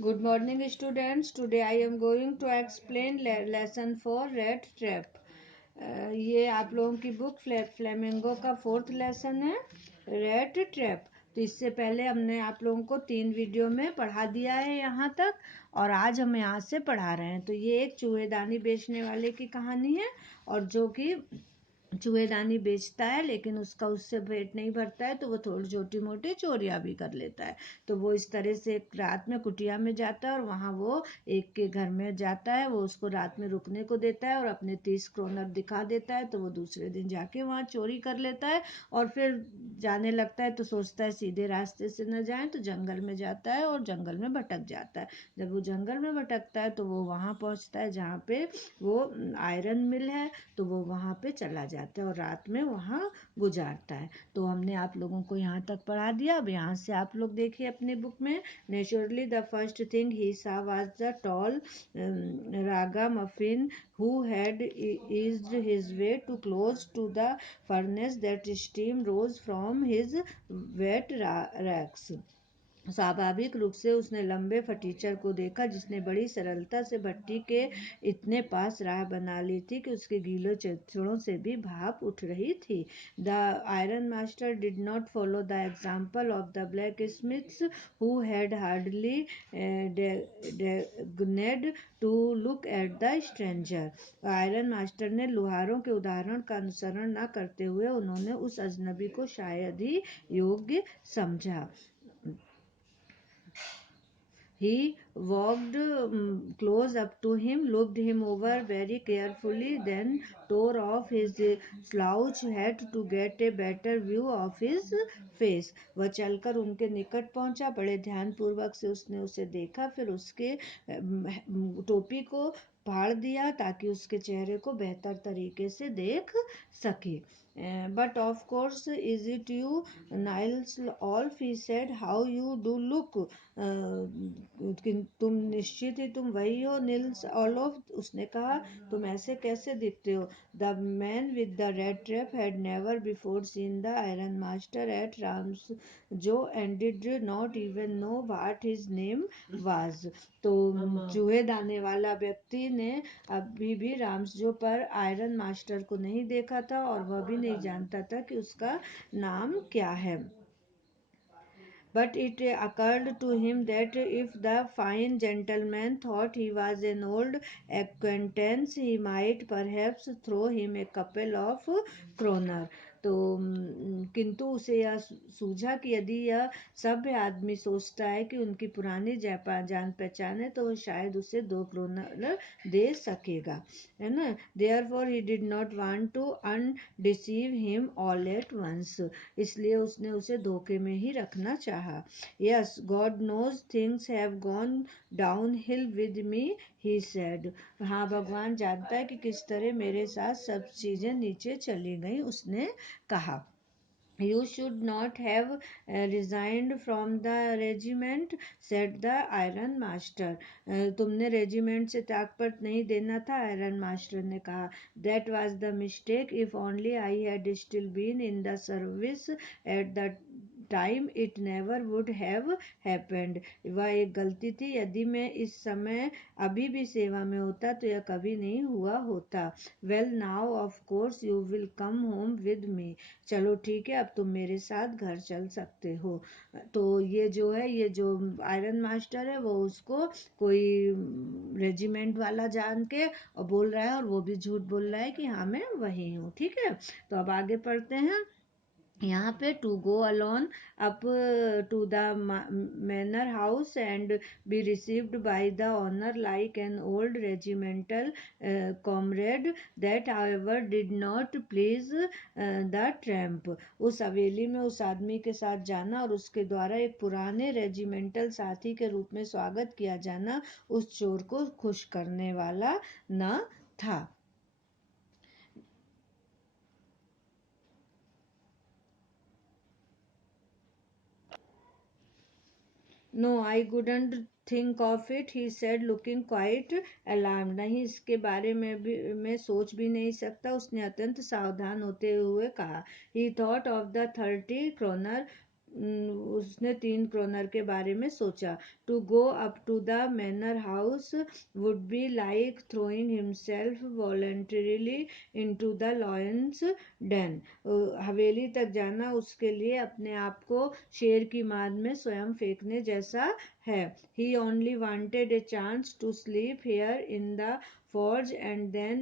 Good morning, students. Today I am going to explain lesson 4 Rat Trap. ये आप लोगों की बुक फ्लेमिंगो का 4th लेसन है, रेट ट्रैप। तो इससे पहले हमने आप लोगों को 3 वीडियो में पढ़ा दिया है यहाँ तक, और आज हम यहाँ से पढ़ा रहे हैं। तो ये एक चूहेदानी बेचने वाले की कहानी है, और जो कि चूहेदानी बेचता है लेकिन उसका उससे पेट नहीं भरता है, तो वो थोड़ी छोटी मोटी चोरियां भी कर लेता है। तो वो इस तरह से एक रात में कुटिया में जाता है, और वहाँ वो एक के घर में जाता है। वो उसको रात में रुकने को देता है और अपने 30 क्रोनर दिखा देता है। तो वो दूसरे दिन जाके वहाँ चोरी कर लेता है, और फिर जाने लगता है। तो सोचता है सीधे रास्ते से न जाए, तो जंगल में जाता है और जंगल में भटक जाता है। जब वो जंगल में भटकता है तो वो वहाँ पहुँचता है जहाँ पे वो आयरन मिल है। तो वो वहाँ पे चला जाता है और रात में वहाँ गुजारता है। तो हमने आप लोगों को यहाँ तक पढ़ा दिया। अब यहाँ से आप लोग देखिए अपने बुक में, naturally the first thing he saw was the tall ragamuffin who had eased his way too close to the furnace that steam rose from his wet rags. स्वाभाविक रूप से उसने लंबे फटीचर को देखा जिसने बड़ी सरलता से भट्टी के इतने पास राह बना ली थी कि उसके गीले चिथड़ों से भी भाप उठ रही थी। The iron master did not follow the example of the blacksmiths who had hardly deigned to look at the stranger. Iron master ने लुहारों के उदाहरण का अनुसरण न करते हुए उन्होंने उस अजनबी को शायद ही योग्य समझा। He walked close up to him, looked him over very carefully, then tore off his slouch hat to get a better view of his face. वह चलकर उनके निकट पहुंचा, बड़े ध्यानपूर्वक से उसने उसे देखा, फिर उसके टोपी को फाड़ दिया ताकि उसके चेहरे को बेहतर तरीके से देख सके। But of course, is it you, Niles Olf? He said, how you do look. तुम निश्चित ही तुम वही हो निल्स ऑलोफ, उसने कहा। तुम ऐसे कैसे दिखते हो? The man with the rattrap had never before seen the iron master at Ramsjo and did not even know what his name was. तो चूहे दाने वाला व्यक्ति ने अभी भी राम्सजो पर आयरन मास्टर को नहीं देखा था, और वह भी नहीं जानता था कि उसका नाम क्या है। But it occurred to him that if the fine gentleman thought he was an old acquaintance, he might perhaps throw him a couple of kroner. तो किंतु उसे यह सूझा कि यदि यह सभ्य आदमी सोचता है कि उनकी पुरानी जान पहचान है, तो वह शायद उसे 2 क्रोनर दे सकेगा, है ना। Therefore he did not want to undeceive him all at once. इसलिए उसने उसे धोखे में ही रखना चाहा। Yes, God knows things have gone downhill with me, he said. हाँ, भगवान जानता है कि किस तरह मेरे साथ सब चीजें नीचे चली गई, उसने कहा। You should not have resigned from the regiment, said the iron master. तुमने रेजिमेंट से त्यागपत्र नहीं देना था, आयरन मास्टर ने कहा। That was the mistake. If only I had still been in the service at the time it never would have happened. वह एक गलती थी, यदि मैं इस समय अभी भी सेवा में होता तो यह कभी नहीं हुआ होता। Well now of course you will come home with me. चलो ठीक है, अब तुम मेरे साथ घर चल सकते हो। तो ये जो है, ये जो आयरन मास्टर है, वो उसको कोई रेजिमेंट वाला जान के और बोल रहा है, और वो भी झूठ बोल रहा है कि हाँ मैं वही हूँ। ठीक है, तो अब आगे पढ़ते हैं। यहाँ पे to go alone up to the manor house and be received by the honour like an old regimental comrade that however did not please the tramp. उस हवेली में उस आदमी के साथ जाना और उसके द्वारा एक पुराने रेजिमेंटल साथी के रूप में स्वागत किया जाना उस चोर को खुश करने वाला न था। No, I couldn't think of it, he said, looking quite alarmed. नहीं, इसके बारे में भी मैं सोच भी नहीं सकता, उसने अत्यंत सावधान होते हुए कहा। He thought of the 30 kroner उसने 3 क्रोनर के बारे में सोचा। To go up to the manor house would be like throwing himself voluntarily into the lion's den. हवेली तक जाना उसके लिए अपने आप को शेर की मार में स्वयं फेंकने जैसा है। He only wanted a chance to sleep here in the forge and then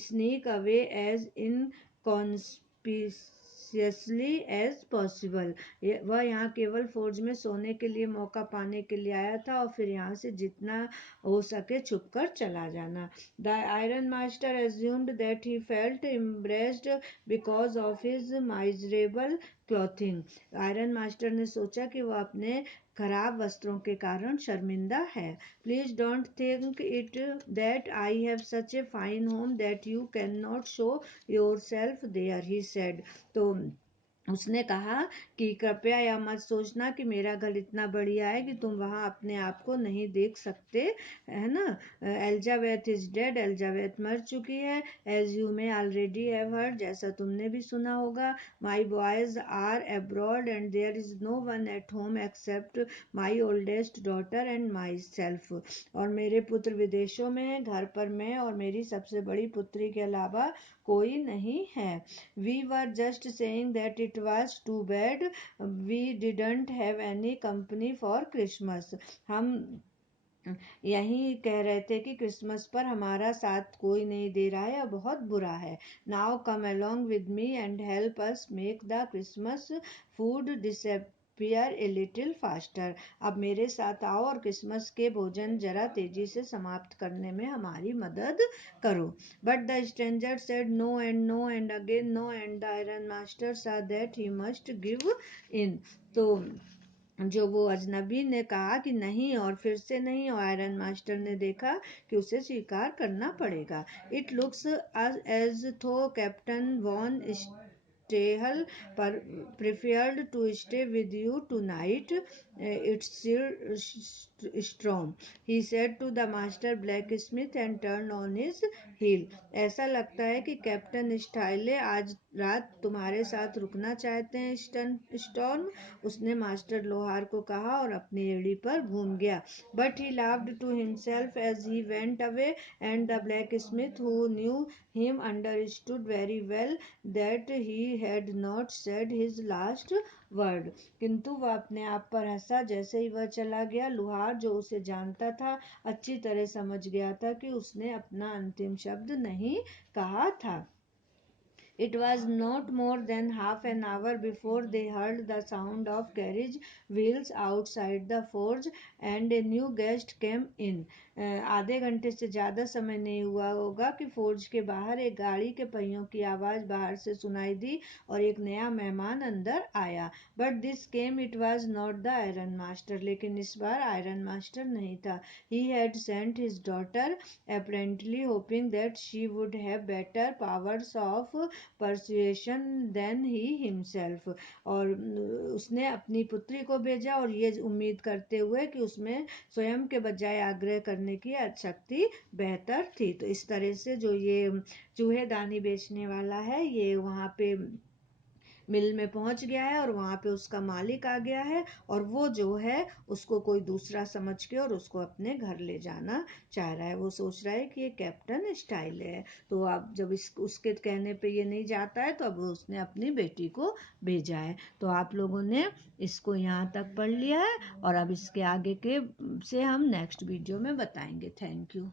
sneak away as inconspicuously as possible। वह यहाँ केवल फोर्ज में सोने के लिए मौका पाने के लिए आया था और फिर यहाँ से जितना हो सके छुपकर चला जाना। The iron master assumed that he felt embarrassed because of his miserable clothing। Iron master ने सोचा कि वह अपने खराब वस्त्रों के कारण शर्मिंदा है। Please don't think it that I have such a fine home that you can not show yourself there, he said. तो उसने कहा कि कृपया यह मत सोचना कि मेरा घर इतना बढ़िया है कि तुम वहां अपने आप को नहीं देख सकते, है ना। एलिजाबेथ इज डेड, एलिजाबेथ मर चुकी है। As you may already have heard, जैसा तुमने भी सुना होगा। My boys are abroad and there is no one at home except my oldest daughter and myself. और मेरे पुत्र विदेशों में हैं, घर पर मैं और मेरी सबसे बड़ी पुत्री के अलावा कोई नहीं है। We were just saying that it was too bad we didn't have any company for Christmas। हम यही कह रहे थे कि क्रिसमस पर हमारा साथ कोई नहीं दे रहा है, यह बहुत बुरा है। Now come along with me and help us make the Christmas food disappear a little faster. अब मेरे साथ आओ और क्रिसमस के भोजन जरा तेजी से समाप्त करने में हमारी मदद करो। But the stranger said no and again no and the iron master saw that he must give in. तो जो वो अजनबी ने कहा कि नहीं और फिर से नहीं, और आयरन मास्टर ने देखा कि उसे स्वीकार करना पड़ेगा। It looks as though Captain von Stahle preferred to stay with you tonight, it's storm, he said to the master blacksmith and turned on his heel। ऐसा लगता है कि कैप्टन स्टाइले आज रात तुम्हारे साथ रुकना चाहते हैं स्टॉर्म, उसने मास्टर लोहार को कहा और अपनी एड़ी पर घूम गया। But he laughed to himself as he went away and the blacksmith who knew him understood very well that he had not said his last word. किंतु वह अपने आप पर हंसा जैसे ही वह चला गया। लुहार जो उसे जानता था अच्छी तरह समझ गया था कि उसने अपना अंतिम शब्द नहीं कहा था। It was not more than half an hour before they heard the sound of carriage wheels outside the forge and a new guest came in। आधे घंटे से ज्यादा समय नहीं हुआ होगा कि फोर्ज के बाहर एक गाड़ी के पहियों की आवाज बाहर से सुनाई दी और एक नया मेहमान अंदर आया। But this came it was not the iron master, लेकिन इस बार आयरन मास्टर नहीं था। He had sent his daughter apparently hoping that she would have better powers of persuasion than he himself। और उसने अपनी पुत्री को भेजा और ये उम्मीद करते हुए कि उसमें स्वयं के बजाय आग्रह करने की शक्ति बेहतर थी। तो इस तरह से जो ये चूहेदानी बेचने वाला है ये वहाँ पे मिल में पहुंच गया है और वहां पे उसका मालिक आ गया है और वो जो है उसको कोई दूसरा समझ के और उसको अपने घर ले जाना चाह रहा है। वो सोच रहा है कि ये कैप्टन स्टाइल है। तो अब जब उसके कहने पे ये नहीं जाता है तो अब उसने अपनी बेटी को भेजा है। तो आप लोगों ने इसको यहाँ तक पढ़ लिया है और अब इसके आगे के से हम नेक्स्ट वीडियो में बताएंगे। Thank you.